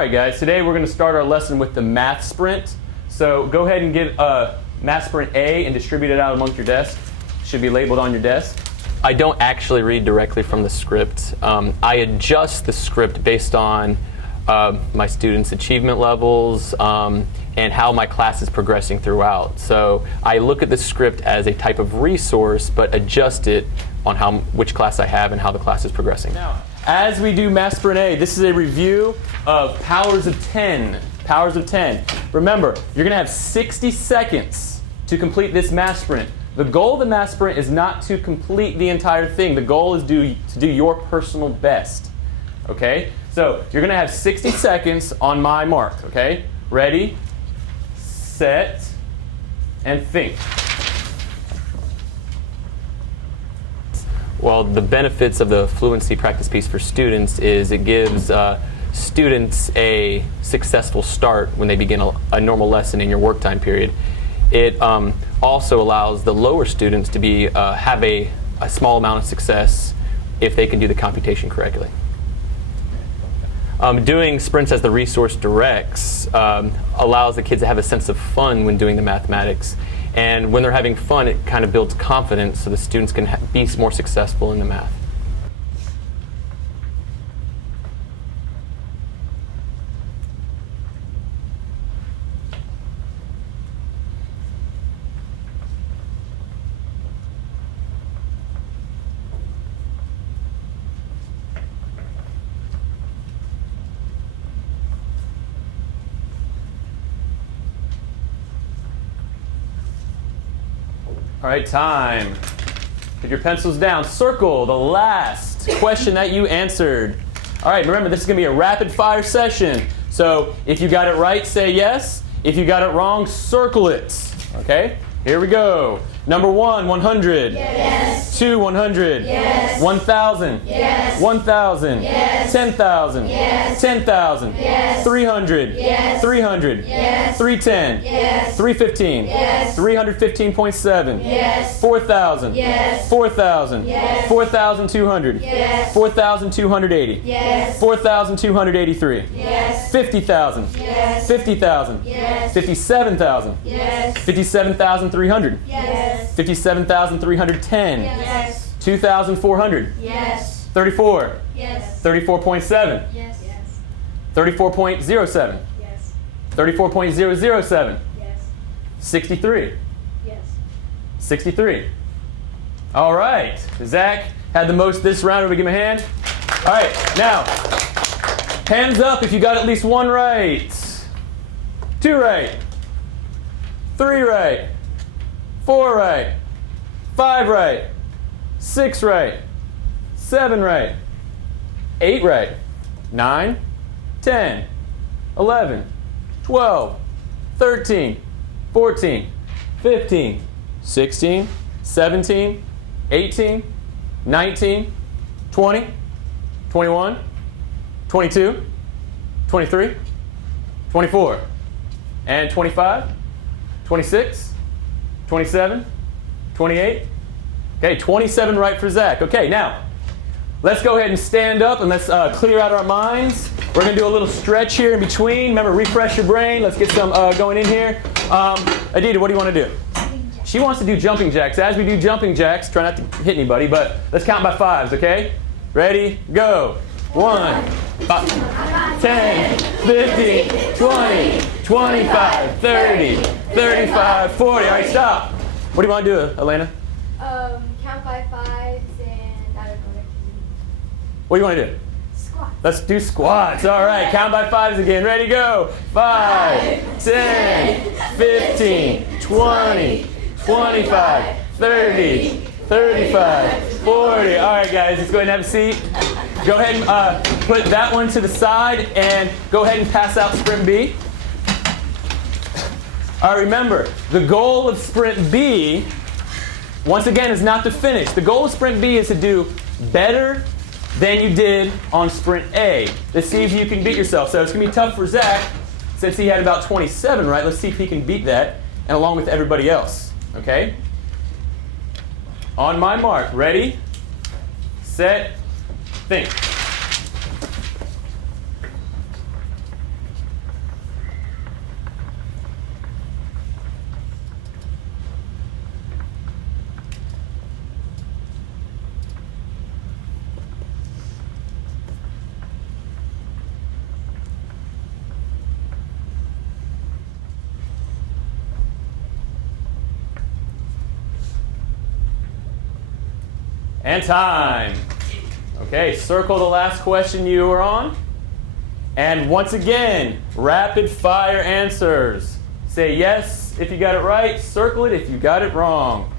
Alright guys, today we're going to start our lesson with the math sprint. So go ahead and get math sprint A and distribute it out amongst your desk. It should be labeled on your desk. I don't actually read directly from the script. I adjust the script based on my students' achievement levels and how my class is progressing throughout. So I look at the script as a type of resource, but adjust it on which class I have and how the class is progressing. Now, as we do Math Sprint A, this is a review of powers of 10. Powers of 10. Remember, you're going to have 60 seconds to complete this math sprint. The goal of the math sprint is not to complete the entire thing. The goal is to do your personal best. Okay? So you're going to have 60 seconds on my mark. Okay? Ready, set, and think. Well, the benefits of the fluency practice piece for students is it gives students a successful start when they begin a normal lesson in your work time period. It also allows the lower students to have a small amount of success if they can do the computation correctly. Doing sprints as the resource directs allows the kids to have a sense of fun when doing the mathematics. And when they're having fun, it kind of builds confidence so the students can be more successful in the math. All right, time. Put your pencils down. Circle the last question that you answered. All right, remember, this is going to be a rapid fire session. So if you got it right, say yes. If you got it wrong, circle it. Okay, here we go. Number 1, 100. Yes. 2, 100. Yes. 1,000. Yes. 1,000. Yes. 10,000. Yes. 10,000. Yes. 300. Yes. 300. Yes. 310. Yes. 315. Yes. 315.7. Yes. 4,000. Yes. 4,000. Yes. 4,200. Yes. 4,280. Yes. 4,283. Yes. 50,000. Yes. 50,000. Yes. 57,000. Yes. 57,300. Yes. 57,310. Yes. 2,400. Yes. 34. Yes. 34.7. Yes. 34.07. Yes. 34.007. Yes. 63. Yes. 63. All right. Zach had the most this round. Everybody give him a hand. All right. Now, hands up if you got at least 1 right. 2 right. 3 right. 4 right. 5 right. 6 right. 7 right. 8 right. 9, 10, 11, 12, 13, 14, 15, 16, 17, 18, 19, 20, 21, 22, 23, 24, and 25, 26, 27, 28. Okay, 27 right for Zach. Okay, now, let's go ahead and stand up and let's clear out our minds. We're going to do a little stretch here in between. Remember, refresh your brain. Let's get some going in here. Adita, what do you want to do? She wants to do jumping jacks. As we do jumping jacks, try not to hit anybody, but let's count by 5s, okay? Ready, go. 1, 5, 10, 15, 20, 25, 30, 35, 40. All right, stop. What do you want to do, Elena? Count by 5s and I don't know. What do you want to do? Squats. Let's do squats. All right, count by 5s again. Ready, go. 5, 10, 15, 20, 25, 30, 35, 40. All right, guys, let's go ahead and have a seat. Go ahead and put that one to the side and go ahead and pass out sprint B. All right, remember, the goal of sprint B, once again, is not to finish. The goal of sprint B is to do better than you did on sprint A. Let's see if you can beat yourself. So it's going to be tough for Zach since he had about 27, right? Let's see if he can beat that, and along with everybody else, okay? On my mark, ready, set, think. And time. Okay, circle the last question you were on. And once again, rapid fire answers. Say yes if you got it right, circle it if you got it wrong.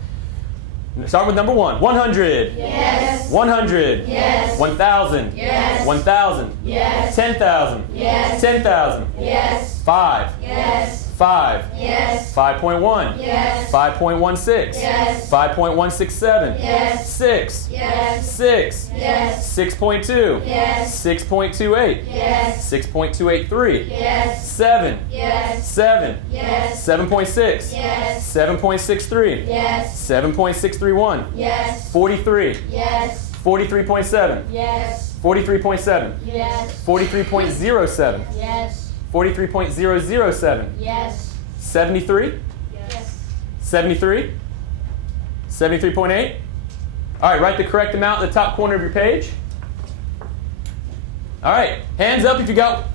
Start with number 1. 100. Yes. 100. Yes. 1,000. Yes. 1,000. Yes. 10,000. Yes. 10,000. Yes. 5. Yes. 5. Yes. 5.1. Yes. 5.16. Yes. 5.167. Yes. 6. Yes. 6. Yes. 6.2. Yes. 6.28. Yes. 6.283. Yes. 7. Yes. 7. Yes. 7.6. Yes. 7.63. Yes. 7.631. Yes. 43. Yes. 43.7. Yes. 43.7. Yes. 43.07. Yes. 43.007. Yes. 73. Yes. 73. 73.8. All right, write the correct amount in the top corner of your page. All right, hands up if you got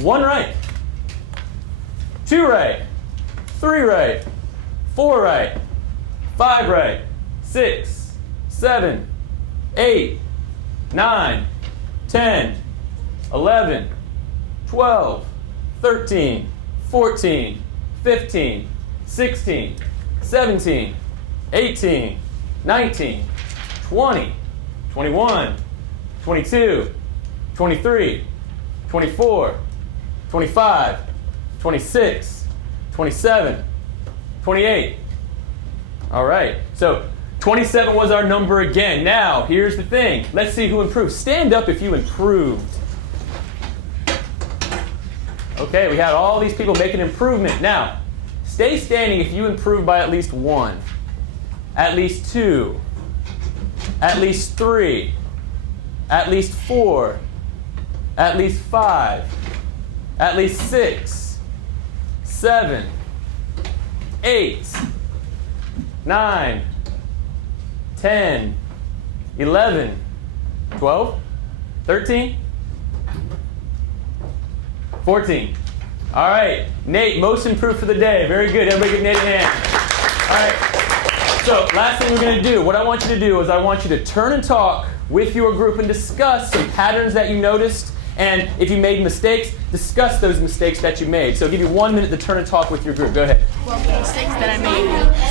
1 right, 2 right, 3 right, 4 right, 5 right, 6, 7, 8, 9, 10, 11, 12, 13, 14, 15, 16, 17, 18, 19, 20, 21, 22, 23, 24, 25, 26, 27, 28. All right, so 27 was our number again. Now, here's the thing. Let's see who improved. Stand up if you improved. Okay, we had all these people make an improvement. Now, stay standing if you improved by at least 1, at least 2, at least 3, at least 4, at least 5, at least 6, 7, 8, 9, 10, 11, 12, 13, 14. All right, Nate, most improved for the day. Very good. Everybody give Nate a hand. All right. So last thing we're going to do, what I want you to do is I want you to turn and talk with your group and discuss some patterns that you noticed. And if you made mistakes, discuss those mistakes that you made. So I'll give you 1 minute to turn and talk with your group. Go ahead. Well, the mistakes that I made,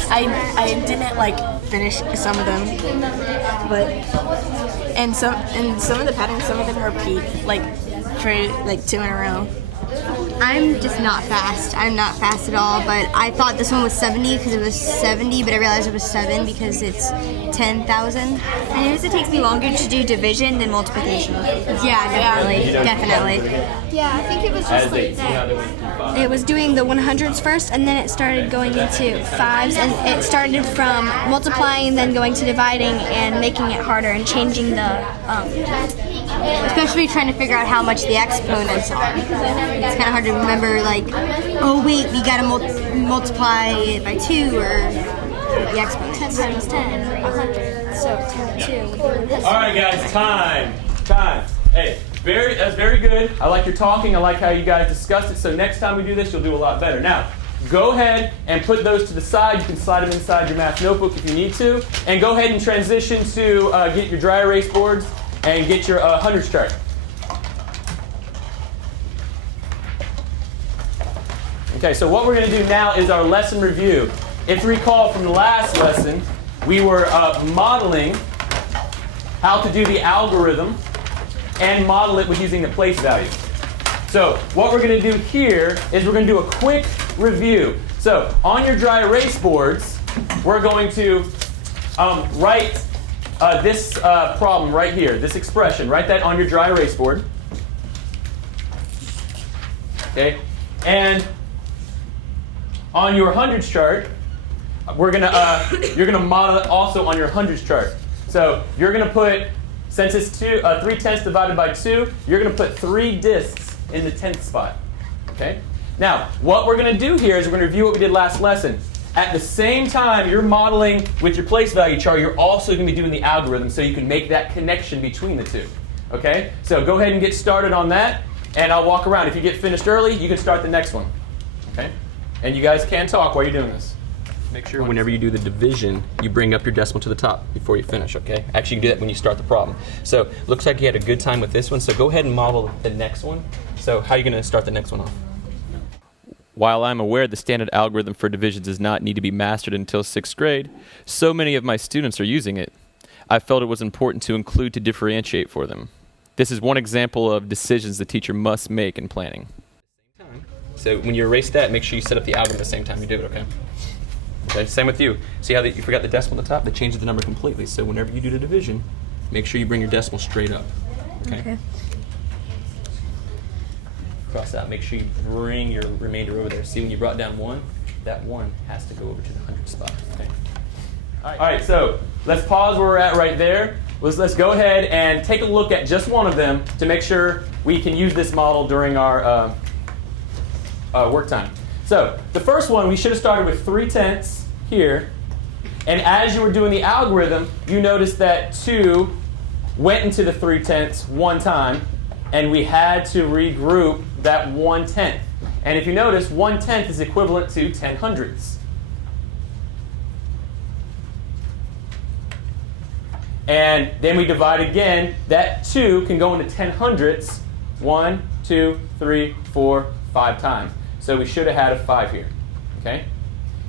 I didn't finish some of them, but and some of the patterns, some of them repeat for 2 in a row. I'm just not fast. I'm not fast at all, but I thought this one was 70 because it was 70, but I realized it was 7 because it's 10,000. I noticed it takes me longer to do division than multiplication. Yeah, definitely. Yeah, I think it was just like that. It was doing the 100s first, and then it started going into 5s, and it started from multiplying, then going to dividing, and making it harder, and changing the, Especially trying to figure out how much the exponents are. It's kind of hard to remember, oh wait, we gotta multiply it by 2 or the exponents. 10 times 10, 100, so 10 to 2. All right, guys, time. Hey, that's very good. I like your talking. I like how you guys discussed it. So next time we do this, you'll do a lot better. Now, go ahead and put those to the side. You can slide them inside your math notebook if you need to. And go ahead and transition to get your dry erase boards and get your hundreds chart. Okay, so what we're going to do now is our lesson review. If you recall from the last lesson, we were modeling how to do the algorithm and model it with using the place values. So what we're going to do here is we're going to do a quick review. So on your dry erase boards, we're going to write this problem right here, this expression. Write that on your dry erase board. Okay, and on your hundreds chart, you're gonna model it also on your hundreds chart. So you're gonna put, since it's 3/10 divided by 2, you're gonna put 3 discs in the 10th spot. Okay. Now, what we're gonna do here is we're gonna review what we did last lesson. At the same time you're modeling with your place value chart, you're also going to be doing the algorithm so you can make that connection between the two. Okay? So go ahead and get started on that, and I'll walk around. If you get finished early, you can start the next one. Okay? And you guys can talk while you're doing this. Make sure whenever you do the division, you bring up your decimal to the top before you finish, okay? Actually, you do that when you start the problem. So, looks like you had a good time with this one, so go ahead and model the next one. So, how are you going to start the next one off? While I'm aware the standard algorithm for division does not need to be mastered until 6th grade, so many of my students are using it. I felt it was important to include to differentiate for them. This is one example of decisions the teacher must make in planning. So when you erase that, make sure you set up the algorithm at the same time you do it, okay? Okay, same with you. See how you forgot the decimal at the top? That changes the number completely. So whenever you do the division, make sure you bring your decimal straight up, okay? Cross out. Make sure you bring your remainder over there. See, when you brought down 1, that 1 has to go over to the 100 spot. Okay. All right, so let's pause where we're at right there. Let's go ahead and take a look at just one of them to make sure we can use this model during our work time. So the first one, we should have started with 3/10 here. And as you were doing the algorithm, you noticed that 2 went into the 3/10 one time, and we had to regroup that 1/10. And if you notice, 1/10 is equivalent to 10 hundredths. And then we divide again. That 2 can go into 10 hundredths 1, 2, 3, 4, 5 times. So we should have had a 5 here. Okay?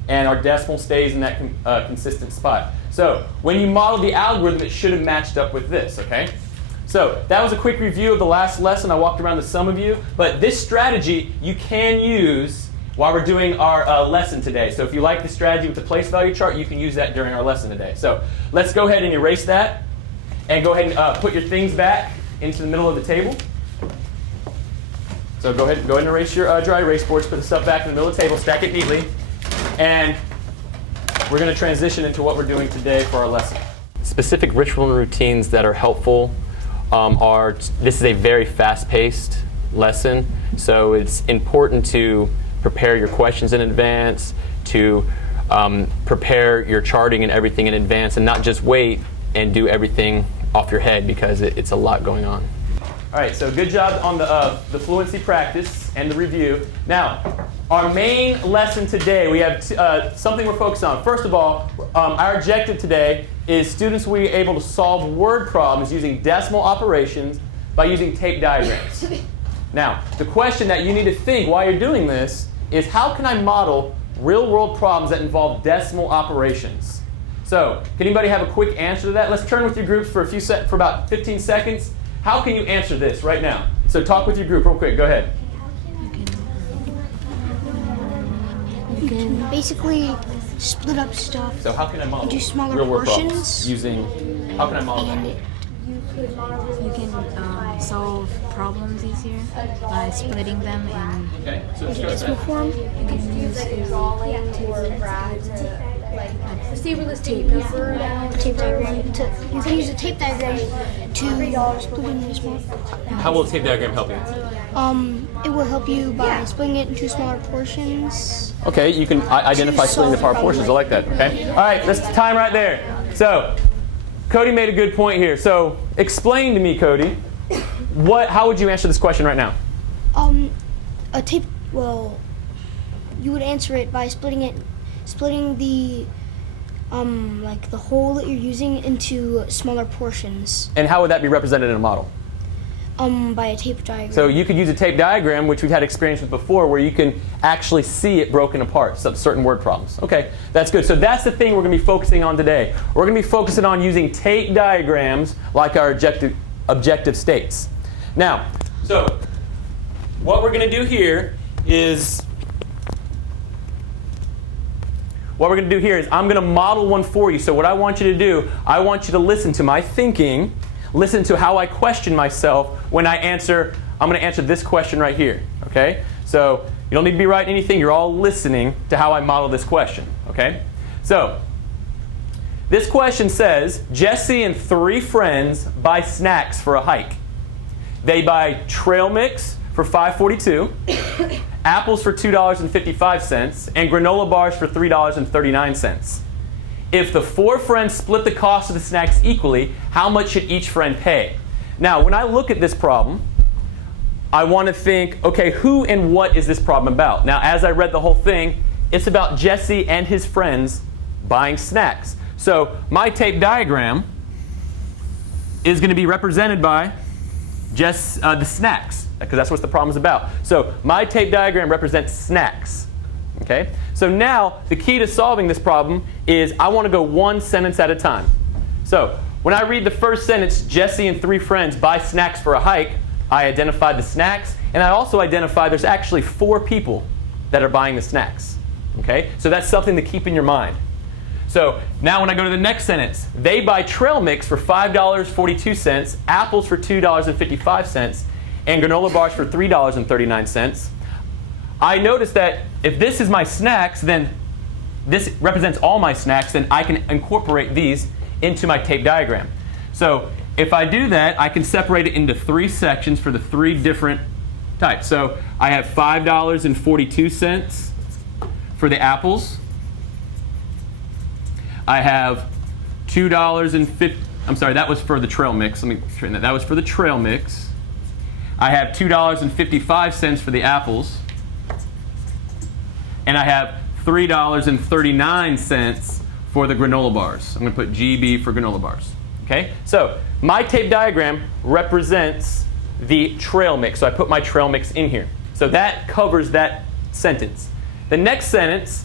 And our decimal stays in that consistent spot. So when you model the algorithm, it should have matched up with this. Okay? So that was a quick review of the last lesson. I walked around with some of you. But this strategy you can use while we're doing our lesson today. So if you like the strategy with the place value chart, you can use that during our lesson today. So let's go ahead and erase that. And go ahead and put your things back into the middle of the table. So go ahead and erase your dry erase boards. Put the stuff back in the middle of the table. Stack it neatly. And we're going to transition into what we're doing today for our lesson. Specific ritual and routines that are helpful this is a very fast-paced lesson. So it's important to prepare your questions in advance, to prepare your charting and everything in advance, and not just wait and do everything off your head because it's a lot going on. All right, so good job on the fluency practice and the review. Now, our main lesson today, we have something we're focused on. First of all, our objective today is students will be able to solve word problems using decimal operations by using tape diagrams. Now, the question that you need to think while you're doing this is, how can I model real-world problems that involve decimal operations? So, can anybody have a quick answer to that? Let's turn with your groups for about 15 seconds. How can you answer this right now? So talk with your group real quick. Go ahead. You can basically split up stuff. So how can I model into smaller real-world portions problems using? How can I model that? You can solve problems easier by splitting them in Okay. So let's go decimal ahead. form. you can use A tape diagram. You can use a tape diagram to split it into small. How will a tape diagram help you? It will help you by splitting it into smaller portions. Okay, you can identify splitting the apart portions. I like that. Okay. All right, that's time right there. So, Cody made a good point here. So, explain to me, Cody, how would you answer this question right now? A tape. Well, you would answer it by splitting the like the whole that you're using into smaller portions. And how would that be represented in a model? By a tape diagram. So you could use a tape diagram, which we've had experience with before, where you can actually see it broken apart, certain word problems. Okay, that's good. So that's the thing we're going to be focusing on today. We're going to be focusing on using tape diagrams like our objective states. Now, so what we're going to do here is I'm going to model one for you. So what I want you to do, I want you to listen to my thinking, listen to how I question myself when I'm going to answer this question right here. Okay? So you don't need to be writing anything. You're all listening to how I model this question. Okay? So this question says, Jesse and 3 friends buy snacks for a hike. They buy trail mix for $5.42, apples for $2.55, and granola bars for $3.39. If the 4 friends split the cost of the snacks equally, how much should each friend pay? Now, when I look at this problem, I want to think, okay, who and what is this problem about? Now, as I read the whole thing, it's about Jesse and his friends buying snacks. So my tape diagram is going to be represented by just the snacks, because that's what the problem is about. So my tape diagram represents snacks. Okay? So now the key to solving this problem is I want to go one sentence at a time. So when I read the first sentence, Jesse and 3 friends buy snacks for a hike, I identified the snacks, and I also identified there's actually 4 people that are buying the snacks. Okay? So that's something to keep in your mind. So now when I go to the next sentence, they buy trail mix for $5.42, apples for $2.55, and granola bars for $3.39. I notice that if this is my snacks, then this represents all my snacks, then I can incorporate these into my tape diagram. So if I do that, I can separate it into 3 sections for the 3 different types. So I have $5.42 for the apples. I have $2.50. I'm sorry, that was for the trail mix. Let me straighten that. That was for the trail mix. I have $2.55 for the apples. And I have $3.39 for the granola bars. I'm going to put GB for granola bars. Okay? So my tape diagram represents the trail mix. So I put my trail mix in here. So that covers that sentence. The next sentence,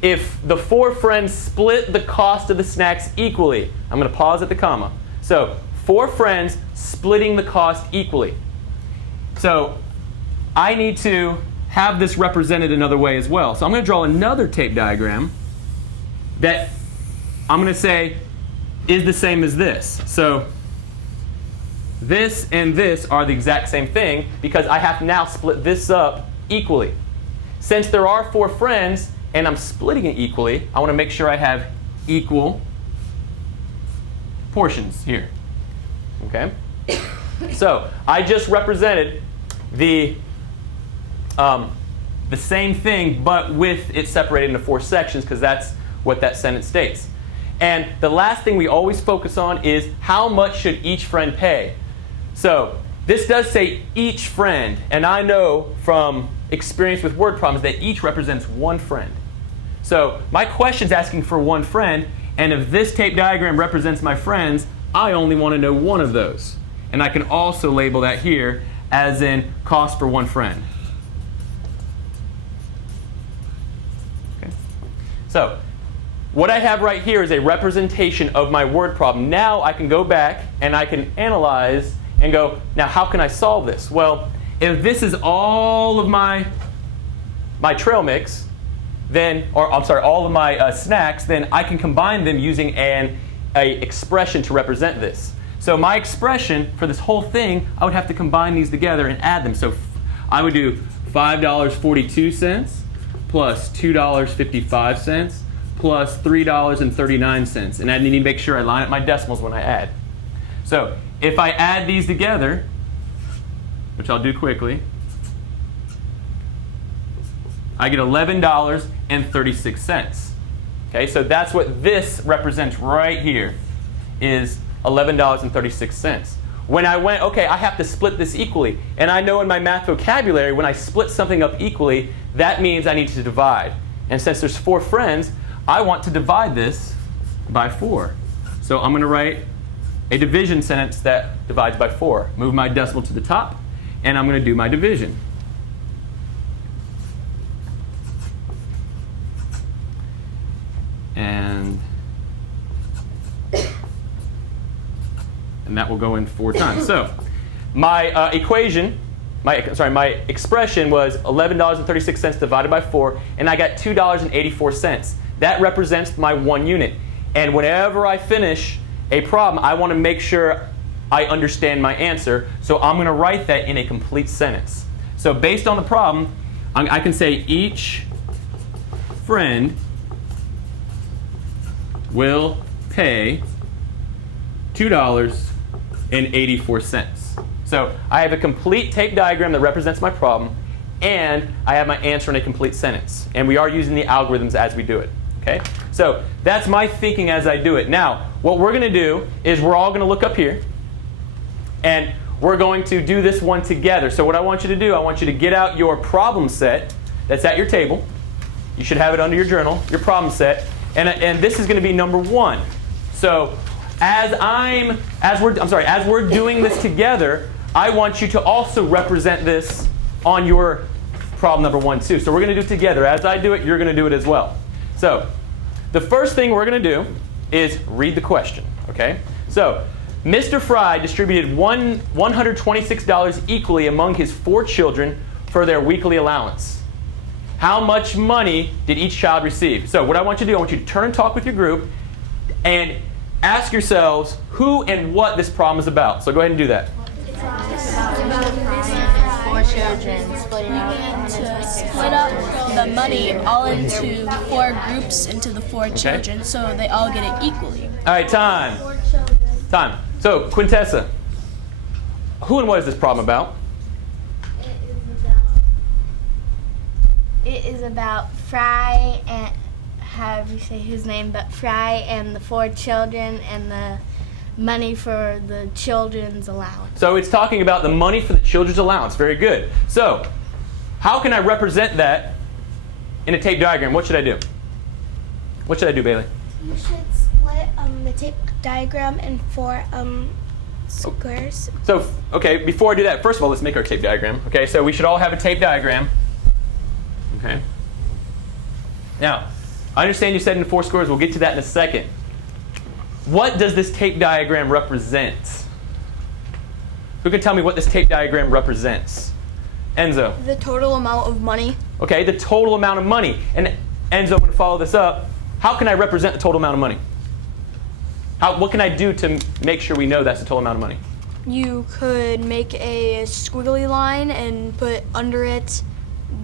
if the 4 friends split the cost of the snacks equally, I'm going to pause at the comma. So 4 friends splitting the cost equally. So I need to have this represented another way as well. So I'm going to draw another tape diagram that I'm going to say is the same as this. So this and this are the exact same thing because I have to now split this up equally. Since there are 4 friends and I'm splitting it equally, I want to make sure I have equal portions here. Okay? So I just represented the same thing, but with it separated into 4 sections because that's what that sentence states. And the last thing we always focus on is how much should each friend pay. So this does say each friend, and I know from experience with word problems that each represents 1 friend. So my question is asking for 1 friend, and if this tape diagram represents my friends, I only want to know 1 of those. And I can also label that here as in cost for 1 friend. Okay. So what I have right here is a representation of my word problem. Now I can go back and I can analyze and go, now how can I solve this? Well, if this is all of my trail mix, then, or I'm sorry, all of my snacks, then I can combine them using an expression to represent this. So my expression for this whole thing, I would have to combine these together and add them. So I would do $5.42 plus $2.55 plus $3.39. And I need to make sure I line up my decimals when I add. So if I add these together, which I'll do quickly, I get $11.36. Okay, so that's what this represents right here, is $11.36. When I went, okay, I have to split this equally, and I know in my math vocabulary, when I split something up equally, that means I need to divide. And since there's 4 friends, I want to divide this by 4. So I'm going to write a division sentence that divides by 4. Move my decimal to the top, and I'm going to do my division. And that will go in 4 times. So my equation, my expression was $11.36 divided by 4, and I got $2.84. That represents my 1 unit. And whenever I finish a problem, I want to make sure I understand my answer, so I'm going to write that in a complete sentence. So based on the problem, I can say each friend will pay $2.84. So I have a complete tape diagram that represents my problem, and I have my answer in a complete sentence. And we are using the algorithms as we do it. Okay? So that's my thinking as I do it. Now, what we're going to do is we're all going to look up here, and we're going to do this one together. So what I want you to do, I want you to get out your problem set that's at your table, You should have it under your journal, your problem set, and this is going to be number 1. So as we're doing this together, I want you to also represent this on your problem number 1 too. So we're going to do it together. As I do it, you're going to do it as well. So the first thing we're going to do is read the question. Okay? So Mr. Fry distributed $126 equally among his 4 children for their weekly allowance. How much money did each child receive? So what I want you to do, I want you to turn and talk with your group and ask yourselves who and what this problem is about. So go ahead and do that. 4 children split up the money all into 4 groups into the 4 children, so they all get it equally. All right, time. So Quintessa, who and what is this problem about? It is about Fry and however you say his name, but Fry and the 4 children and the money for the children's allowance. So it's talking about the money for the children's allowance. Very good. So how can I represent that in a tape diagram? What should I do? What should I do, Bailey? You should split the tape diagram in 4 squares. So, okay, before I do that, first of all, let's make our tape diagram. Okay, so we should all have a tape diagram. Okay. Now, I understand you said in 4 squares. We'll get to that in a second. What does this tape diagram represent? Who can tell me what this tape diagram represents? Enzo. The total amount of money. Okay, the total amount of money. And Enzo, I'm going to follow this up. How can I represent the total amount of money? What can I do to make sure we know that's the total amount of money? You could make a squiggly line and put under it,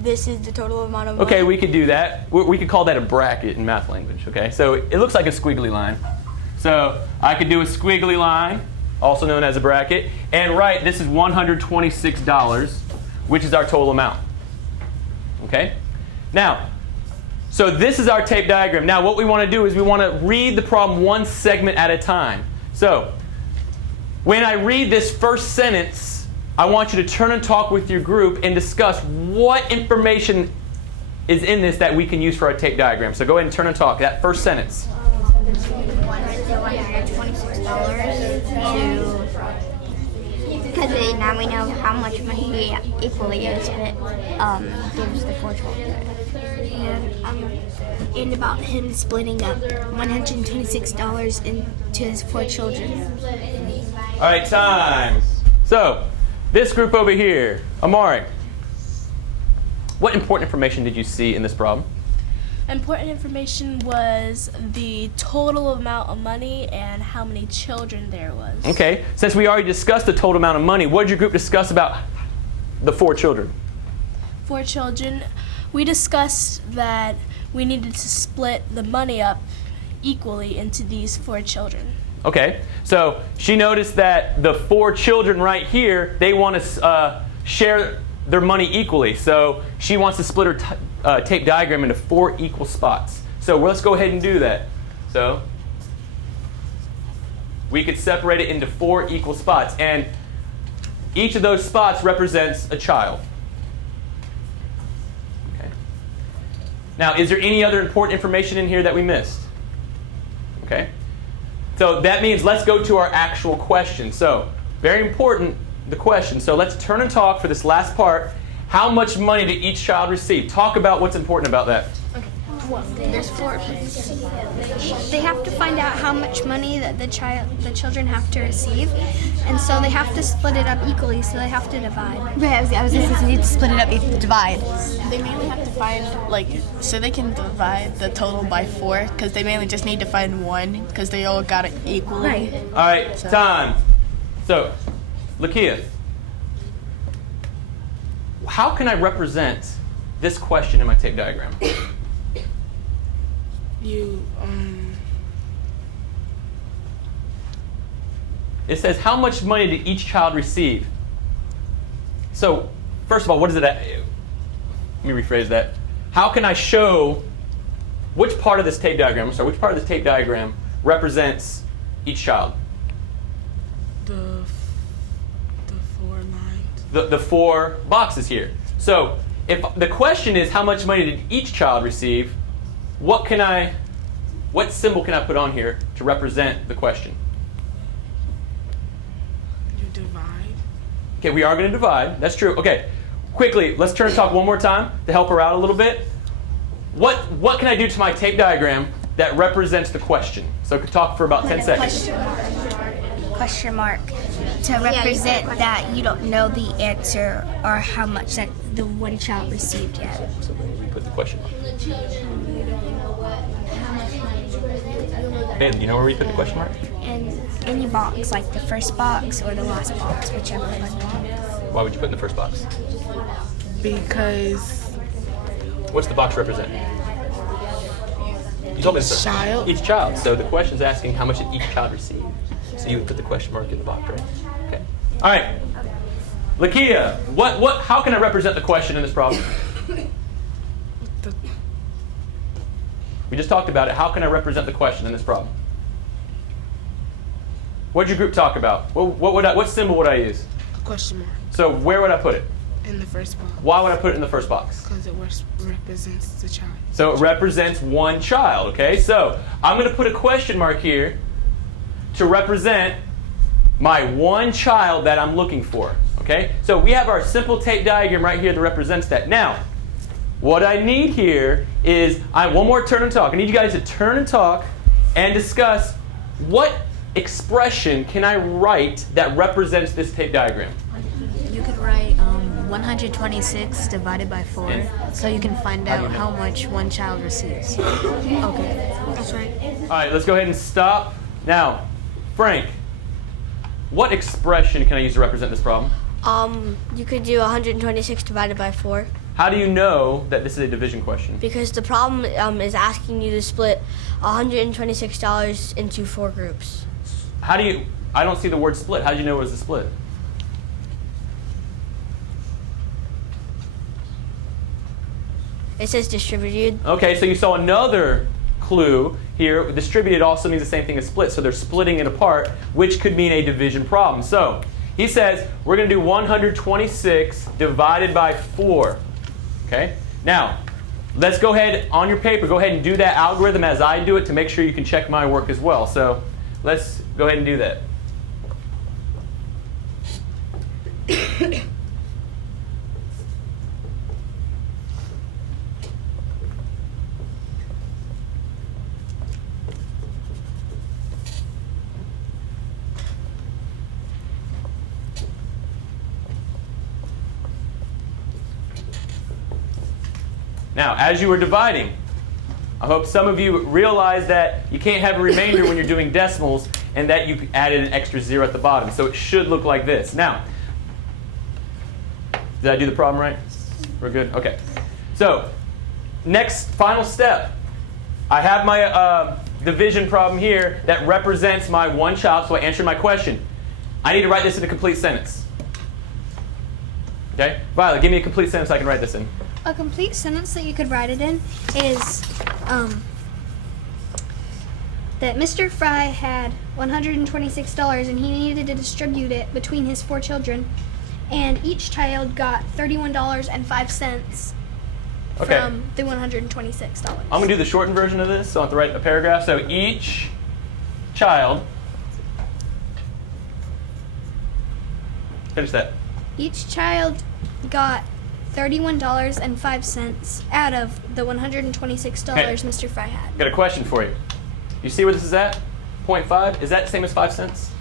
this is the total amount of money. Okay, we could do that. We could call that a bracket in math language. Okay, so it looks like a squiggly line. So I could do a squiggly line, also known as a bracket, and write this is $126, which is our total amount. Okay? Now, so this is our tape diagram. Now what we want to do is we want to read the problem 1 segment at a time. So when I read this first sentence, I want you to turn and talk with your group and discuss what information is in this that we can use for our tape diagram. So go ahead and turn and talk. That first sentence. Because now we know how much money we equally is, and it gives the 4 children. And about him splitting up $126 into his 4 children. All right, time. So this group over here, Amari, what important information did you see in this problem? Important information was the total amount of money and how many children there was. Okay, since we already discussed the total amount of money, what did your group discuss about the 4 children? 4 children, we discussed that we needed to split the money up equally into these 4 children. Okay, so she noticed that the 4 children right here, they want to share their money equally. So she wants to split her tape diagram into 4 equal spots. So let's go ahead and do that. So we could separate it into 4 equal spots, and each of those spots represents a child. Okay. Now, is there any other important information in here that we missed? Okay. So that means let's go to our actual question. So very important, the question. So let's turn and talk for this last part. How much money did each child receive? Talk about what's important about that. There's 4 places. They have to find out how much money that the children have to receive, and so they have to split it up equally. So they have to divide. Right, I was just saying, you need to split it up, you have to divide. They mainly have to find so they can divide the total by 4, because they mainly just need to find 1, because they all got it equally. Right. All right, time. So, Lakia, how can I represent this question in my tape diagram? It says, how much money did each child receive? So, first of all, what is it? Let me rephrase that. How can I show which part of this tape diagram, which part of this tape diagram represents each child? The 4 lines. The 4 boxes here. So, if the question is how much money did each child receive, what symbol can I put on here to represent the question? You divide. Okay, we are going to divide. That's true. Okay, quickly, let's turn and talk one more time to help her out a little bit. What can I do to my tape diagram that represents the question? So talk for about 10 seconds. Question mark to represent that you don't know the answer or how much that the one child received yet. So we put the question mark. Ben, you know where we put the question mark? In any box, like the first box or the last box, whichever one. Why would you put in the first box? Because What's the box represent? You told me each child. Each child. So the question's asking how much did each child receive. So you would put the question mark in the box, right? Okay. All right. Lakia, how can I represent the question in this problem? We just talked about it. How can I represent the question in this problem? What did your group talk about? What symbol would I use? Question mark. So where would I put it? In the first box. Why would I put it in the first box? Because it represents the child. So it represents one child, okay? So I'm going to put a question mark here to represent my one child that I'm looking for, okay? So we have our simple tape diagram right here that represents that. Now, what I need here is, one more turn and talk. I need you guys to turn and talk and discuss what expression can I write that represents this tape diagram. You could write 126 divided by 4, so you can find out how much one child receives. Okay. That's right. All right, let's go ahead and stop. Now, Frank, what expression can I use to represent this problem? You could do 126 divided by 4. How do you know that this is a division question? Because the problem is asking you to split $126 into 4 groups. How do you, I don't see the word split. How do you know it was a split? It says distributed. Okay, so you saw another clue here. Distributed also means the same thing as split, so they're splitting it apart, which could mean a division problem. So he says we're going to do 126 divided by 4. Okay? Now, let's go ahead on your paper, go ahead and do that algorithm as I do it to make sure you can check my work as well. So let's go ahead and do that. Now, as you were dividing, I hope some of you realize that you can't have a remainder when you're doing decimals and that you added an extra 0 at the bottom. So it should look like this. Now, did I do the problem right? We're good? Okay. So, next, final step. I have my division problem here that represents my one child, so I answered my question. I need to write this in a complete sentence. Okay? Violet, give me a complete sentence I can write this in. A complete sentence that you could write it in is that Mr. Fry had $126 and he needed to distribute it between his 4 children, and each child got $31.05 from the $126. I'm going to do the shortened version of this, so I have to write a paragraph. So each child, finish that. Each child got $31.05 out of the $126 Mr. Fry had. Got a question for you. You see where this is at? 0.5? Is that the same as 5 cents?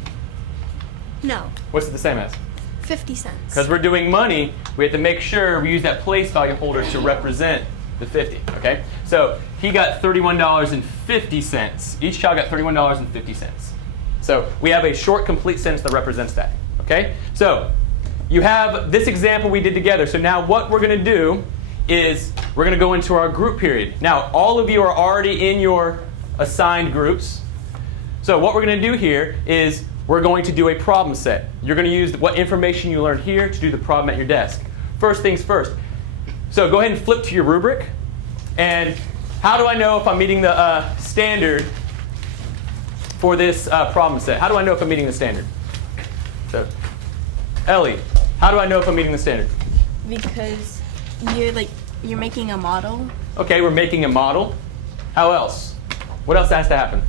No, What's it the same as? 50 cents. Because we're doing money, we have to make sure we use that place value holder to represent the 50. Okay? So he got $31.50. Each child got $31.50. So we have a short, complete sentence that represents that. Okay? So you have this example we did together. So now what we're going to do is we're going to go into our group period. Now, all of you are already in your assigned groups. So what we're going to do here is we're going to do a problem set. You're going to use what information you learned here to do the problem at your desk. First things first. So go ahead and flip to your rubric. And how do I know if I'm meeting the standard for this problem set? How do I know if I'm meeting the standard? So, Ellie, how do I know if I'm meeting the standard? Because you're making a model. Okay, we're making a model. How else? What else has to happen?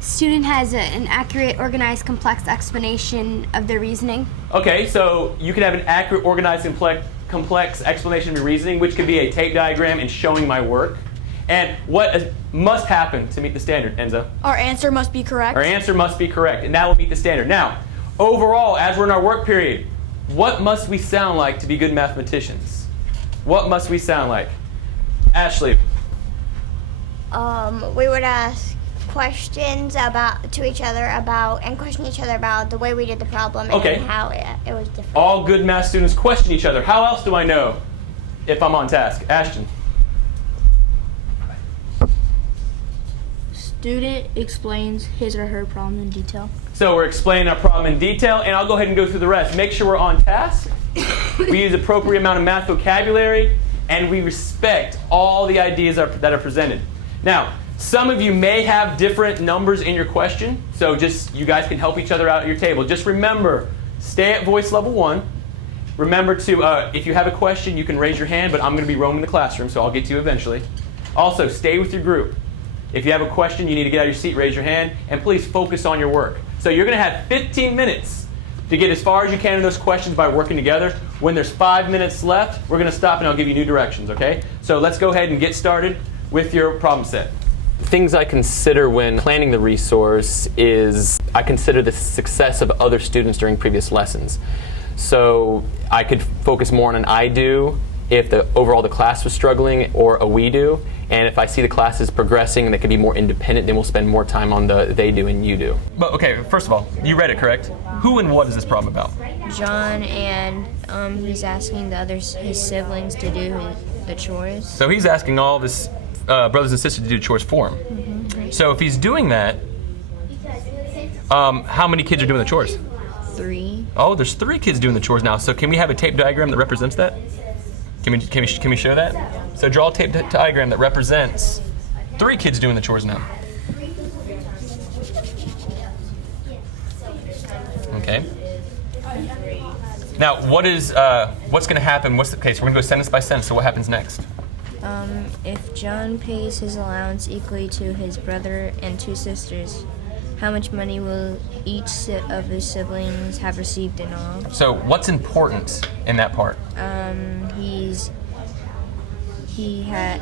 Student has an accurate, organized, complex explanation of their reasoning. Okay, so you can have an accurate, organized, and complex explanation of your reasoning, which could be a tape diagram and showing my work. And what must happen to meet the standard, Enzo? Our answer must be correct. Our answer must be correct, and that will meet the standard. Now, overall, as we're in our work period, what must we sound like to be good mathematicians? What must we sound like? Ashley. We would ask questions to each other about and question each other about the way we did the problem and how it was different. All good math students question each other. How else do I know if I'm on task? Ashton. Student explains his or her problem in detail. So we're explaining our problem in detail, and I'll go ahead and go through the rest. Make sure we're on task. We use appropriate amount of math vocabulary, and we respect all the ideas that are presented. Now, some of you may have different numbers in your question, so just you guys can help each other out at your table. Just remember, stay at voice level 1. Remember to, if you have a question, you can raise your hand, but I'm going to be roaming the classroom, so I'll get to you eventually. Also, stay with your group. If you have a question, you need to get out of your seat, raise your hand, and please focus on your work. So you're going to have 15 minutes to get as far as you can in those questions by working together. When there's 5 minutes left, we're going to stop and I'll give you new directions, okay? So let's go ahead and get started with your problem set. Things I consider when planning the resource is I consider the success of other students during previous lessons. So I could focus more on an I do if overall the class was struggling, or a we do. And if I see the class is progressing and they could be more independent, then we'll spend more time on the they do and you do. But okay, first of all, you read it, correct? Who and what is this problem about? John, and he's asking his siblings to do the chores. So he's asking all of his brothers and sisters to do chores for him. Mm-hmm. So if he's doing that, how many kids are doing the chores? 3. Oh, there's 3 kids doing the chores now. So can we have a tape diagram that represents that? Can we show that? So draw a tape diagram that represents 3 kids doing the chores now. Okay. Now, what's going to happen? Okay, so we're going to go sentence by sentence. So what happens next? If John pays his allowance equally to his brother and 2 sisters, how much money will each of his siblings have received in all? So what's important in that part?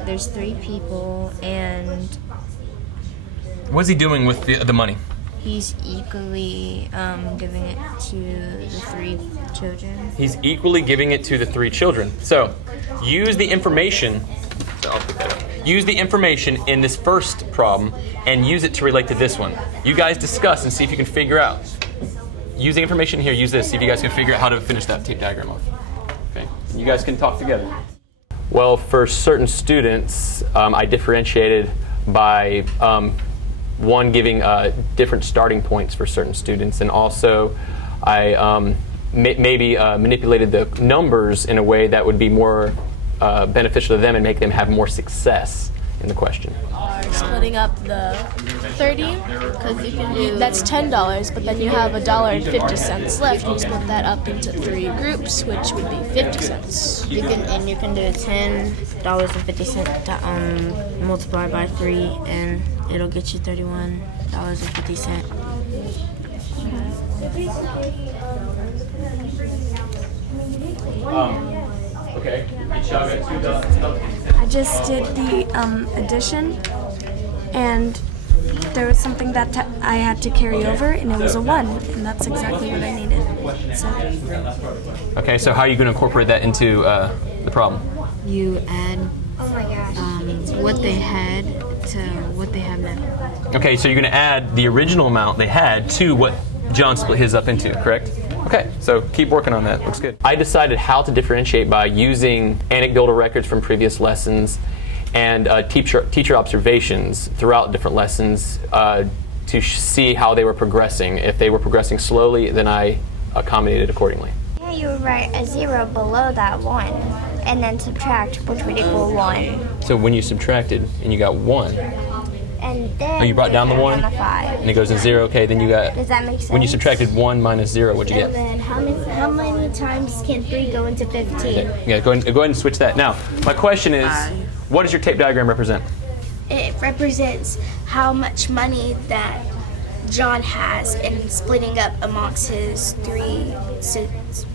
There's 3 people, and What's he doing with the money? he's equally giving it to the 3 children. He's equally giving it to the 3 children. So use the information. I'll pick that up. Use the information in this first problem and use it to relate to this one. You guys discuss and see if you can figure out. Use the information here, use this, see if you guys can figure out how to finish that tape diagram off. Okay, you guys can talk together. Well, for certain students, I differentiated by one giving different starting points for certain students, and also I maybe manipulated the numbers in a way that would be more beneficial to them and make them have more success in the question. Splitting up the 30, that's $10, but then you have $1.50 left. You split that up into 3 groups, which would be 50 cents. You can do $10.50 to multiply by 3, and it'll get you $31.50. Okay. I just did the addition, and there was something that I had to carry over, and it was a 1, and that's exactly what I needed. So. Okay, so how are you going to incorporate that into the problem? You add what they had to what they have now. Okay, so you're going to add the original amount they had to what John split his up into, correct? Okay, so keep working on that. Looks good. I decided how to differentiate by using anecdotal records from previous lessons and teacher observations throughout different lessons to see how they were progressing. If they were progressing slowly, then I accommodated accordingly. Yeah, you would write a 0 below that 1 and then subtract, which would equal 1. So when you subtracted and you got 1, and then Oh, you brought down the 1? a 5. And it goes to 0. Okay, then you got... Does that make sense? When you subtracted 1 minus 0, what'd you And get? then how many times can 3 go into 15? Okay. Yeah, go ahead and switch that. Now, my question is, what does your tape diagram represent? It represents how much money that John has and splitting up amongst his 3 siblings.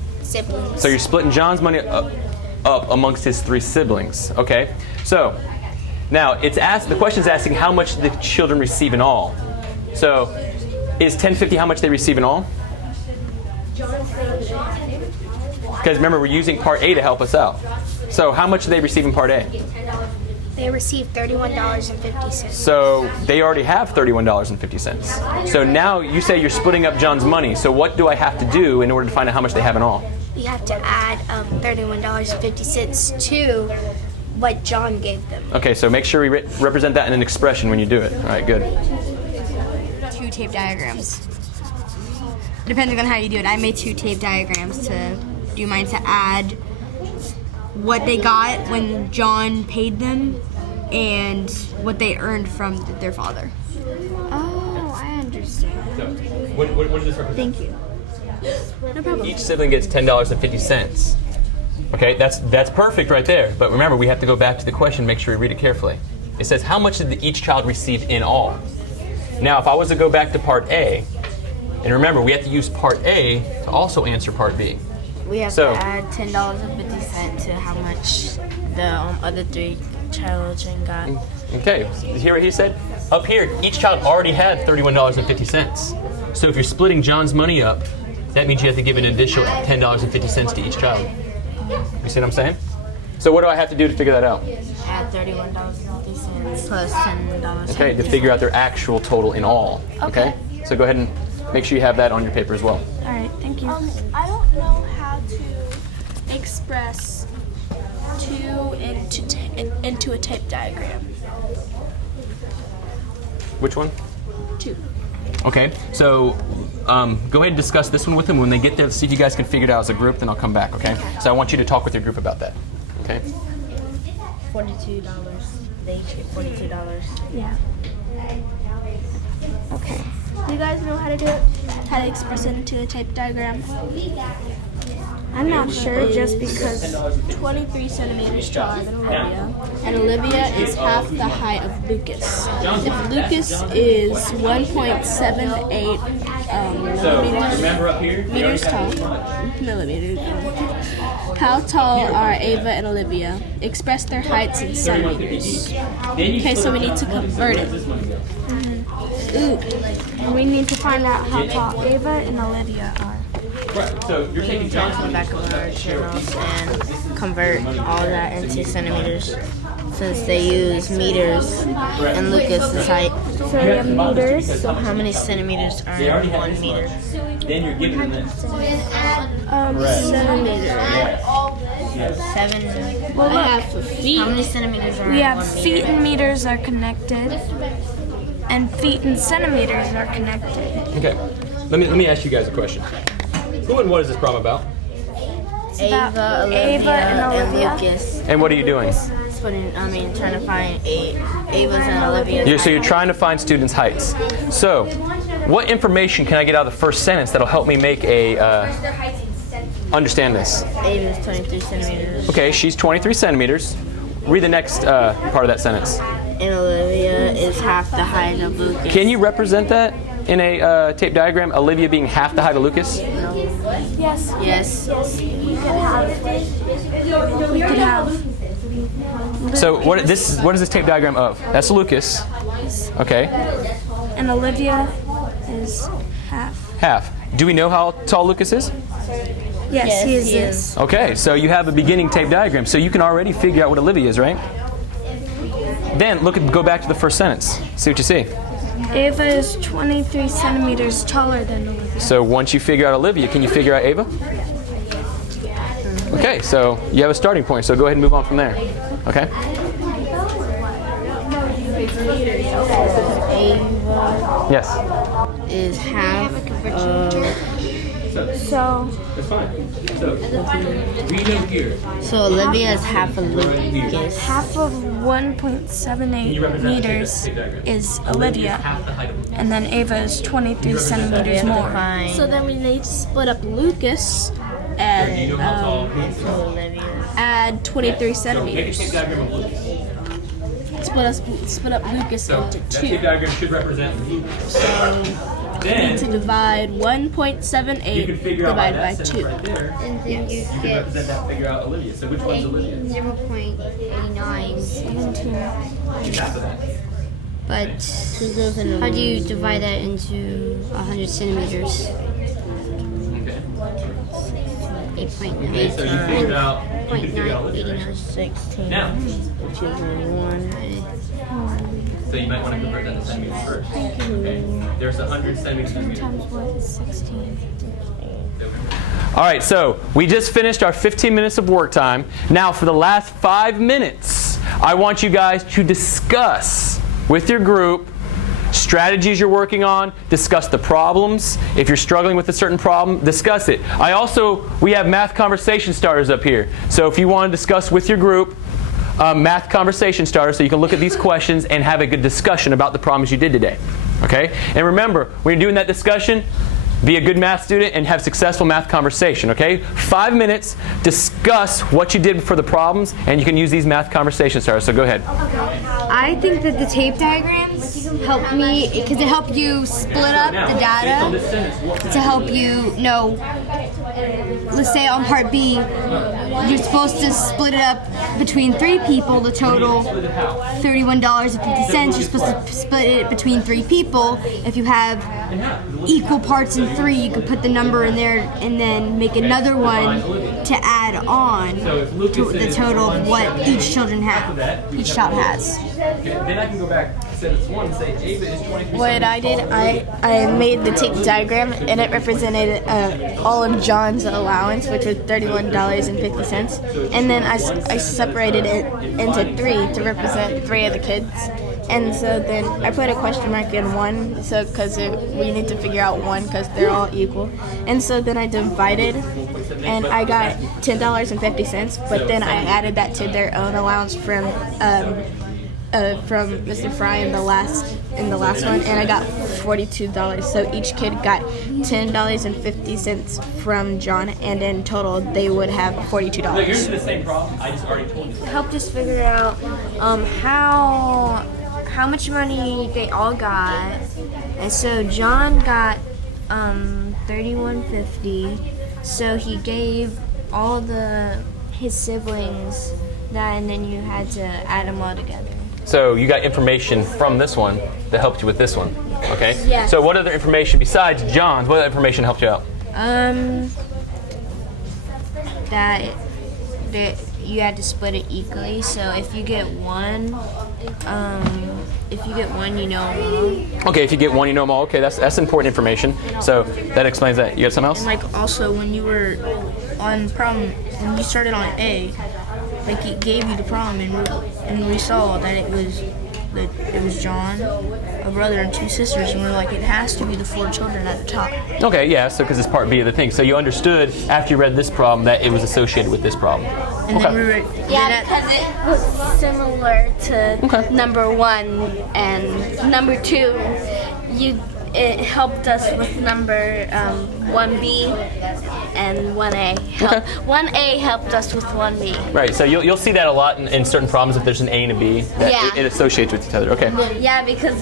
So you're splitting John's money up amongst his 3 siblings. Okay. So now the question is asking how much the children receive in all. So is 1050 how much they receive in all? Because remember, we're using part A to help us out. So how much do they receive in part A? They receive $31.50. So they already have $31.50. So now you say you're splitting up John's money. So what do I have to do in order to find out how much they have in all? You have to add $31.50 to what John gave them. Okay, so make sure we represent that in an expression when you do it. All right, good. 2 tape diagrams. Depending on how you do it, I made 2 tape diagrams to do mine to add what they got when John paid them and what they earned from their father. Oh, I understand. So, what does this represent? Thank you. No problem. Each sibling gets $10.50. Okay, that's perfect right there. But remember, we have to go back to the question, make sure we read it carefully. It says, how much did each child receive in all? Now, if I was to go back to part A, and remember, we have to use part A to also answer part B. We have to add $10.50 to how much the other 3 children got. Okay, you hear what he said? Up here, each child already had $31.50. So if you're splitting John's money up, that means you have to give an additional $10.50 to each child. You see what I'm saying? So what do I have to do to figure that out? Add $31.50 plus $10. Okay, to figure out their actual total in all. Okay? So go ahead and make sure you have that on your paper as well. All right, thank you. I don't know how to express 2 into a tape diagram. Which one? 2. Okay, so go ahead and discuss this one with them. When they get there, see if you guys can figure it out as a group, then I'll come back, okay? So I want you to talk with your group about that, okay? $42. They each get $42. Yeah. Okay. Do you guys know how to do it? How to express it into a tape diagram? I'm not sure just because 23 centimeters taller than Olivia, and Olivia is half the height of Lucas. If Lucas is 1.78 millimeters, how tall are Ava and Olivia? Express their heights in centimeters. Okay, so we need to convert it. we need to find out how tall Ava and Olivia are. Right, so you're taking John's money. Back of our channels and convert all that into centimeters, since they use meters and Lucas's height. So we have meters. So how many centimeters are in 1 meter? Then you're giving them this. Centimeters. 7. Well, we have feet. How many centimeters are We in have 1 feet meter? and meters are connected, and feet and centimeters are connected. Okay, let me ask you guys a question. Who and what is this problem about? Ava, Olivia, Ava and Olivia. Lucas. And what are you doing? Trying to find Ava's and Olivia's. So you're trying to find students' heights. So, what information can I get out of the first sentence that'll help me make a understand this? Ava's 23 centimeters. Okay, she's 23 centimeters. Read the next part of that sentence. And Olivia is half the height of Lucas. Can you represent that in a tape diagram? Olivia being half the height of Lucas? Yes. Yes. We could have. So what is this tape diagram of? That's Lucas. Okay. And Olivia is half. Half. Do we know how tall Lucas is? Yes, he is this. Okay, so you have a beginning tape diagram, so you can already figure out what Olivia is, right? Then go back to the first sentence. See what you see. Ava is 23 centimeters taller than Olivia. So once you figure out Olivia, can you figure out Ava? Okay, so you have a starting point, so go ahead and move on from there. Okay? Ava Yes. is half of So That's fine. So, we know here. So Olivia is half a Lucas. Half of 1.78 meters is Olivia, and then Ava is 23 centimeters more. So then we need to split up Lucas and add 23 centimeters. Split up Lucas into That 2. tape diagram should represent Lucas. We need to divide You can 1.78 figure out divided by by that 2. right there. And then you You can get represent that, figure out Olivia. So which one's Olivia? 0.89. Half of that. But how do you divide that into 100 centimeters? Okay. 8.9. So you figured out Olivia. 0.989. 16. Now, Which is 1. so you might want to convert that to centimeters first. Okay. There's 100 centimeters. Times what? 16. All right, so we just finished our 15 minutes of work time. Now for the last 5 minutes, I want you guys to discuss with your group strategies you're working on, discuss the problems. If you're struggling with a certain problem, discuss it. We have math conversation starters up here. So if you want to discuss with your group, math conversation starters, so you can look at these questions and have a good discussion about the problems you did today. Okay? And remember, when you're doing that discussion, be a good math student and have successful math conversation, okay? 5 minutes, discuss what you did for the problems, and you can use these math conversation starters. So go ahead. I think that the tape diagrams help me because it help you split up the data to help you know. Let's say on part B, you're supposed to split it up between 3 people, the total $31.50. You're supposed to split it between 3 people. If you have equal parts in 3, you could put the number in there and then make another one to add on to the total of what each child has. Then I can go back to sentence 1 and say Ava is 23. What I did, I made the tape diagram, and it represented all of John's allowance, which was $31.50. And then I separated it into 3 to represent 3 of the kids. And so then I put a question mark in 1, so because we need to figure out 1 because they're all equal. And so then I divided, and I got $10.50. But then I added that to their own allowance from Mr. Fry in the last one, and I got $42. So each kid got $10.50 from John, and in total they would have $42. Here's the same problem. I just already told you. Helped us figure out how much money they all got. And so John got $31.50. So he gave all his siblings that, and then you had to add them all together. So you got information from this one that helped you with this one, okay? Yes. So what other information besides John's, what other information helped you out? That you had to split it equally. So if you get 1, you know them all. Okay, if you get 1, you know them all. Okay, that's important information. So that explains that. You got something else? And like also when you were on problem, when you started on A, like it gave you the problem, and we saw that it was John, a brother, and 2 sisters, and we're like, it has to be the 4 children at the top. Okay, yeah, so because it's part B of the thing. So you understood after you read this problem that it was associated with this problem. And then we were because it was similar to number 1 and number 2. It helped us with number 1B and 1A. 1A helped us with 1B. Right, so you'll see that a lot in certain problems if there's an A and a B, that it associates with each other. Okay. Yeah, because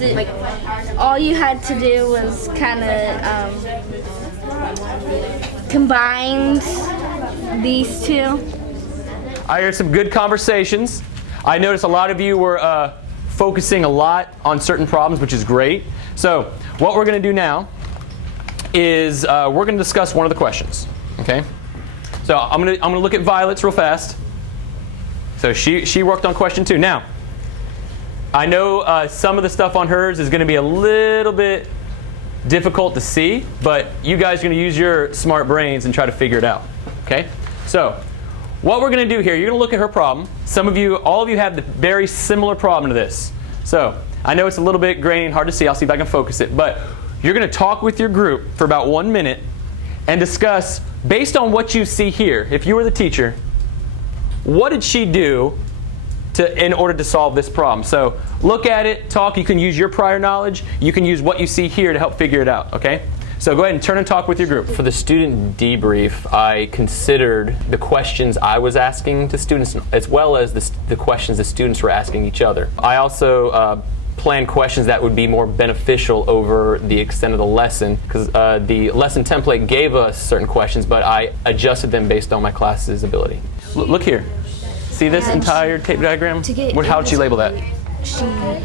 all you had to do was kind of combine these 2. I heard some good conversations. I noticed a lot of you were focusing a lot on certain problems, which is great. So what we're going to do now is we're going to discuss one of the questions. Okay. So I'm going to look at Violet's real fast. So she worked on question 2. Now, I know some of the stuff on hers is going to be a little bit difficult to see, but you guys are going to use your smart brains and try to figure it out. Okay. So what we're going to do here, you're going to look at her problem. All of you have the very similar problem to this. So I know it's a little bit grainy and hard to see. I'll see if I can focus it. But you're going to talk with your group for about 1 minute. and discuss, based on what you see here, if you were the teacher, what did she do in order to solve this problem? So look at it, talk. You can use your prior knowledge. You can use what you see here to help figure it out, okay? So go ahead and turn and talk with your group. For the student debrief, I considered the questions I was asking to students as well as the questions the students were asking each other. I also planned questions that would be more beneficial over the extent of the lesson, because the lesson template gave us certain questions, but I adjusted them based on my class's ability. Look here. See this entire tape diagram? How did she label that?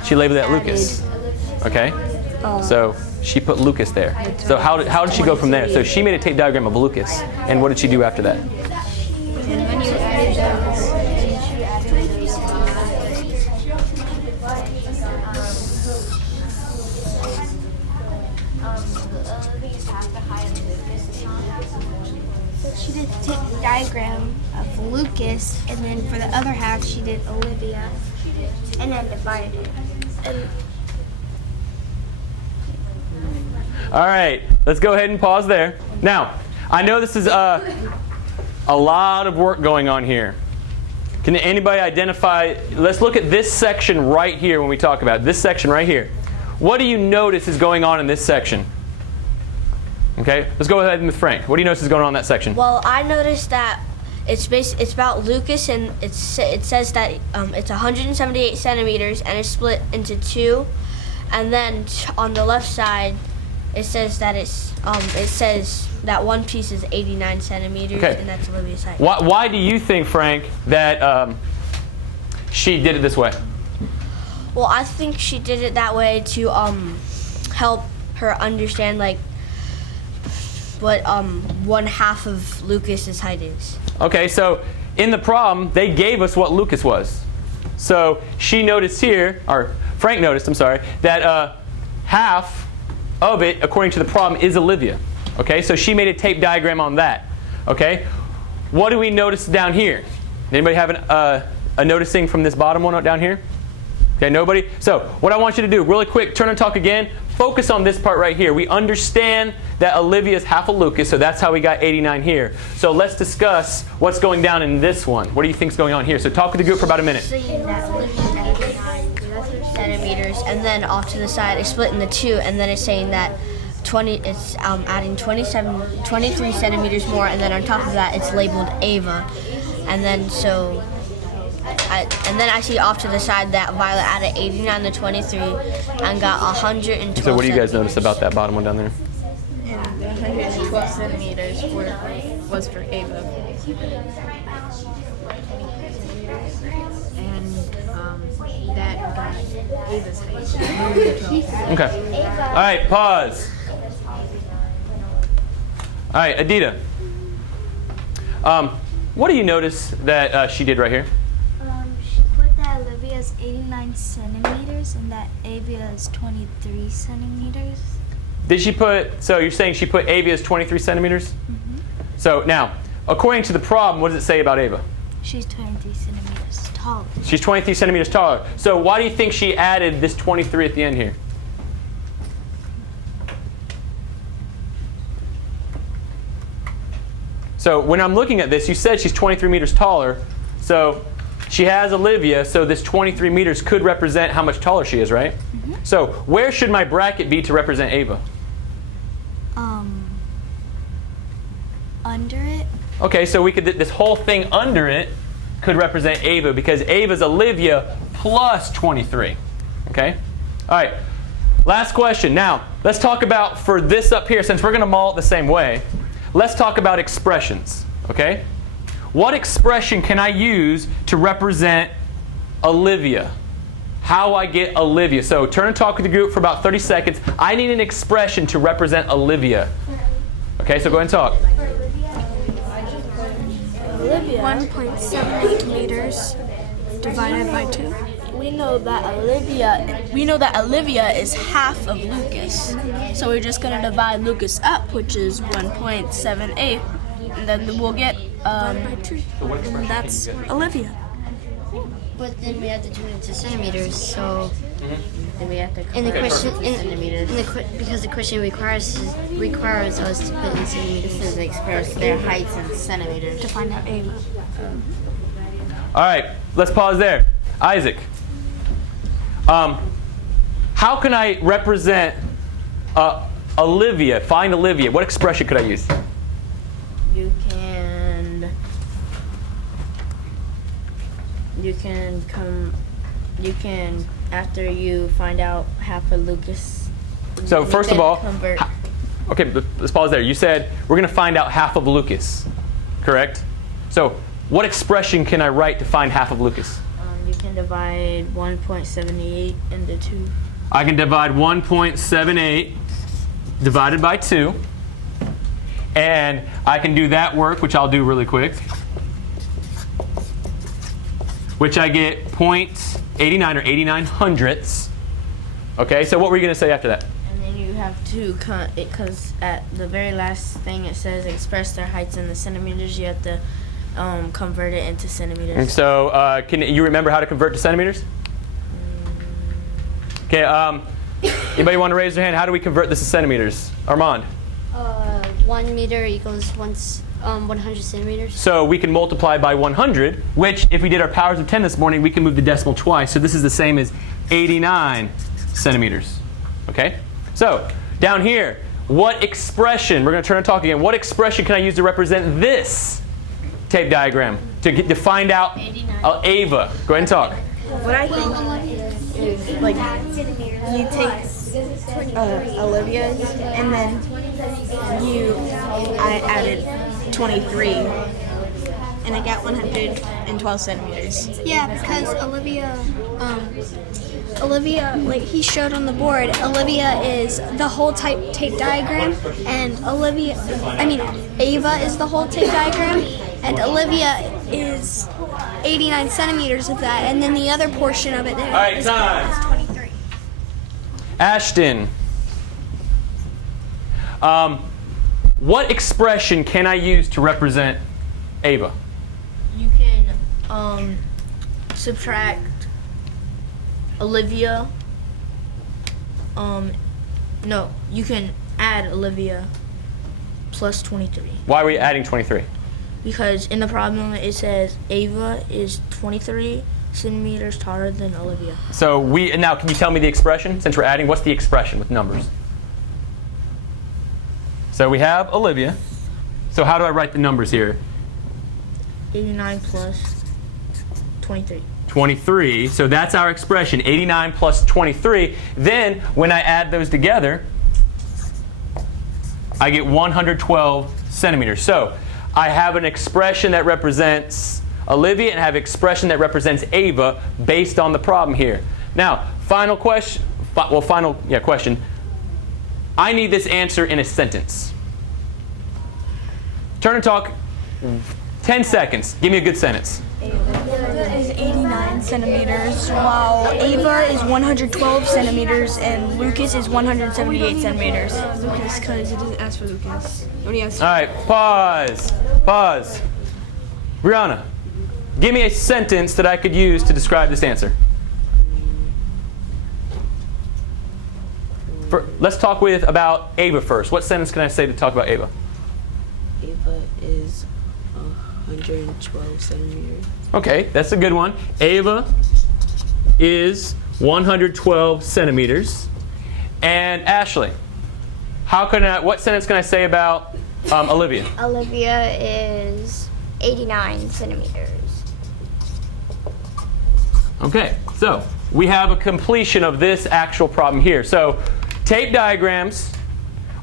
She labeled that Lucas. Okay? So she put Lucas there. So how did she go from there? So she made a tape diagram of Lucas. And what did she do after that? She did a tape diagram of Lucas, and then for the other half, she did Olivia, and then divided it. All right, let's go ahead and pause there. Now, I know this is a lot of work going on here. Can anybody identify, let's look at this section right here when we talk about it. This section right here. What do you notice is going on in this section? Okay, let's go ahead with Frank. What do you notice is going on in that section? Well, I noticed that it's about Lucas, and it says that it's 178 centimeters, and it's split into two. And then on the left side, it says that it says that one piece is 89 centimeters, okay. And that's Olivia's height. Why do you think, Frank, that she did it this way? Well, I think she did it that way to help her understand like what 1/2 of Lucas's height is. Okay, so in the problem, they gave us what Lucas was. So she noticed here, or Frank noticed, I'm sorry, that half of it, according to the problem, is Olivia. Okay, so she made a tape diagram on that. Okay, what do we notice down here? Anybody have a noticing from this bottom one down here? Okay, nobody? So what I want you to do, really quick, turn and talk again. Focus on this part right here. We understand that Olivia is half of Lucas, so that's how we got 89 here. So let's discuss what's going down in this one. What do you think is going on here? So talk with the group for about a minute. Saying that Olivia is 89 centimeters, and then off to the side it's split into two, and then it's saying that it's adding 23 centimeters more, and then on top of that it's labeled Ava, and then so. And then I see off to the side that Violet added 89 to 23 and got 112. So what do you guys notice about that bottom one down there? And the 112 centimeters was for Ava. And that got Ava's height. Okay. All right, pause. All right, Adita. What do you notice that she did right here? Olivia is 89 centimeters and that Avia is 23 centimeters. Did she put, so you're saying she put Ava as 23 centimeters? Mm-hmm. So now, according to the problem, what does it say about Ava? She's 23 centimeters taller. She's 23 centimeters taller. So why do you think she added this 23 at the end here? So when I'm looking at this, you said she's 23 meters taller. So she has Olivia, so this 23 meters could represent how much taller she is, right? Mm-hmm. So where should my bracket be to represent Ava? Under it. Okay, so we could, this whole thing under it could represent Ava because Ava's Olivia plus 23. Okay? All right. Last question. Now, let's talk about, for this up here, since we're going to model it the same way, let's talk about expressions. Okay? What expression can I use to represent Olivia? How I get Olivia? So turn and talk with the group for about 30 seconds. I need an expression to represent Olivia. Okay, so go ahead and talk. 1.78 meters divided by 2. We know that Olivia is half of Lucas. So we're just gonna divide Lucas up, which is 1.78, and then we'll get and that's Olivia. But then we have to turn it into centimeters, so Then we have to in the convert question, it to centimeters. because the question requires us to put in centimeters. This is express their heights in centimeters. To find out Ava. All right, let's pause there. Isaac, how can I represent Olivia? Find Olivia. What expression could I use? You can after you find out half of Lucas. So you first of can all, convert. okay, let's pause there. You said we're going to find out half of Lucas, correct? So what expression can I write to find half of Lucas? You can divide 1.78 into 2. I can divide 1.78 divided by 2. And I can do that work, which I'll do really quick, which I get 0.89 or 89 hundredths. Okay, so what were you going to say after that? And then you have to because at the very last thing it says express their heights in the centimeters. You have to convert it into centimeters. And so can you remember how to convert to centimeters? Okay, anybody want to raise their hand? How do we convert this to centimeters? Armand? 1 meter equals 100 centimeters. So we can multiply by 100, which if we did our powers of 10 this morning, we can move the decimal twice. So this is the same as 89 centimeters. Okay? So down here, what expression, we're going to turn and talk again, what expression can I use to represent this tape diagram to find out Ava? Go ahead and talk. What I think is like you take Olivia's and then I added 23 and I got 112 centimeters. Yeah, because Olivia, like he showed on the board, Olivia is the whole tape diagram, and Ava is the whole tape diagram, and Olivia is 89 centimeters of that, and then the other portion of it is 23. Ashton, what expression can I use to represent Ava? You can subtract Olivia. No, you can add Olivia plus 23. Why are we adding 23? Because in the problem it says Ava is 23 centimeters taller than Olivia. So now can you tell me the expression? Since we're adding, what's the expression with numbers? So we have Olivia. So how do I write the numbers here? 89 plus 23. 23. So that's our expression, 89 plus 23. Then when I add those together, I get 112 centimeters. So I have an expression that represents Olivia and I have an expression that represents Ava based on the problem here. Now, final question. Question. I need this answer in a sentence. Turn and talk. 10 seconds. Give me a good sentence. Ava is 89 centimeters, while Ava is 112 centimeters, and Lucas is 178 centimeters. Lucas, because it doesn't ask for Lucas. All right, pause. Pause. Brianna, give me a sentence that I could use to describe this answer. Let's talk about Ava first. What sentence can I say to talk about Ava? Ava is 112 centimeters. Okay, that's a good one. Ava is 112 centimeters. And Ashley, what sentence can I say about Olivia? Olivia is 89 centimeters. Okay, so we have a completion of this actual problem here. So tape diagrams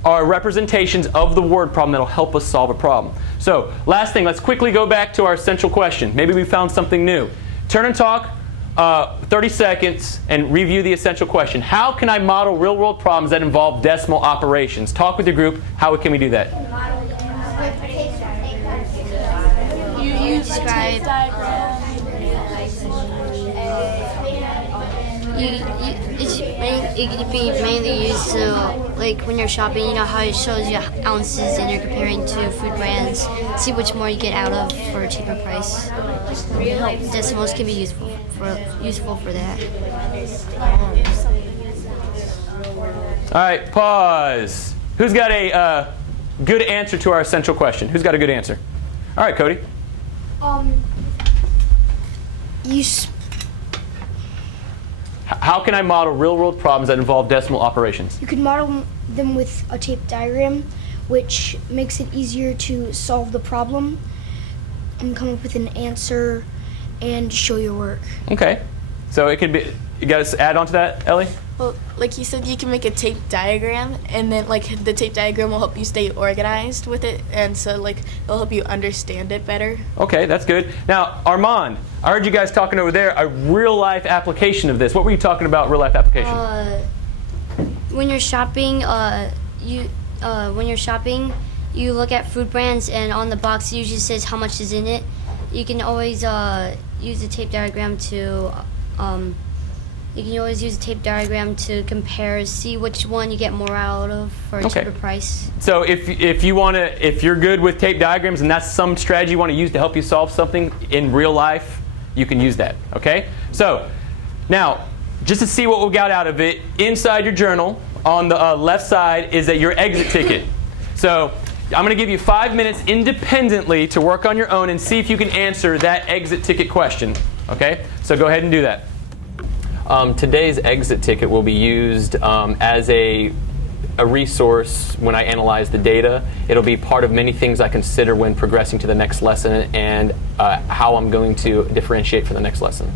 are representations of the word problem that will help us solve a problem. So last thing, let's quickly go back to our essential question. Maybe we found something new. Turn and talk 30 seconds and review the essential question. How can I model real-world problems that involve decimal operations? Talk with your group. How can we do that? You describe. It could be mainly used to, like when you're shopping, you know how it shows you ounces and you're comparing to food brands, see which more you get out of for a cheaper price. Decimals can be useful for that. All right, pause. Who's got a good answer to our essential question? Who's got a good answer? All right, Cody. How can I model real-world problems that involve decimal operations? You could model them with a tape diagram, which makes it easier to solve the problem and come up with an answer and show your work. Okay. So it could be, you got to add on to that, Ellie? Well, like you said, you can make a tape diagram, and then like the tape diagram will help you stay organized with it, and so like it'll help you understand it better. Okay, that's good. Now, Armand, I heard you guys talking over there a real-life application of this. What were you talking about, real-life application? When you're shopping, you look at food brands, and on the box it usually says how much is in it. You can always use a tape diagram to compare, see which one you get more out of for a cheaper price. So if you're good with tape diagrams and that's some strategy you want to use to help you solve something in real life, you can use that. Okay. So now, just to see what we got out of it, inside your journal on the left side is your exit ticket. So I'm going to give you 5 minutes independently to work on your own and see if you can answer that exit ticket question. Okay. So go ahead and do that. Today's exit ticket will be used as a resource when I analyze the data. It'll be part of many things I consider when progressing to the next lesson and how I'm going to differentiate for the next lesson.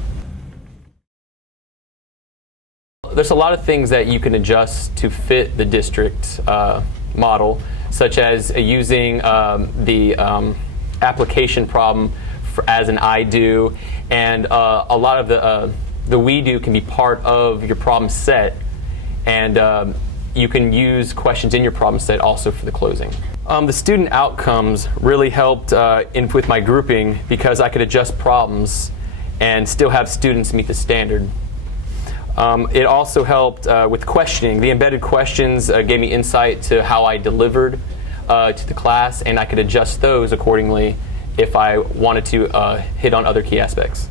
There's a lot of things that you can adjust to fit the district model, such as using the application problem as an I do, and a lot of the we do can be part of your problem set, and you can use questions in your problem set also for the closing. The student outcomes really helped with my grouping because I could adjust problems and still have students meet the standard. It also helped with questioning. The embedded questions gave me insight to how I delivered to the class, and I could adjust those accordingly if I wanted to hit on other key aspects.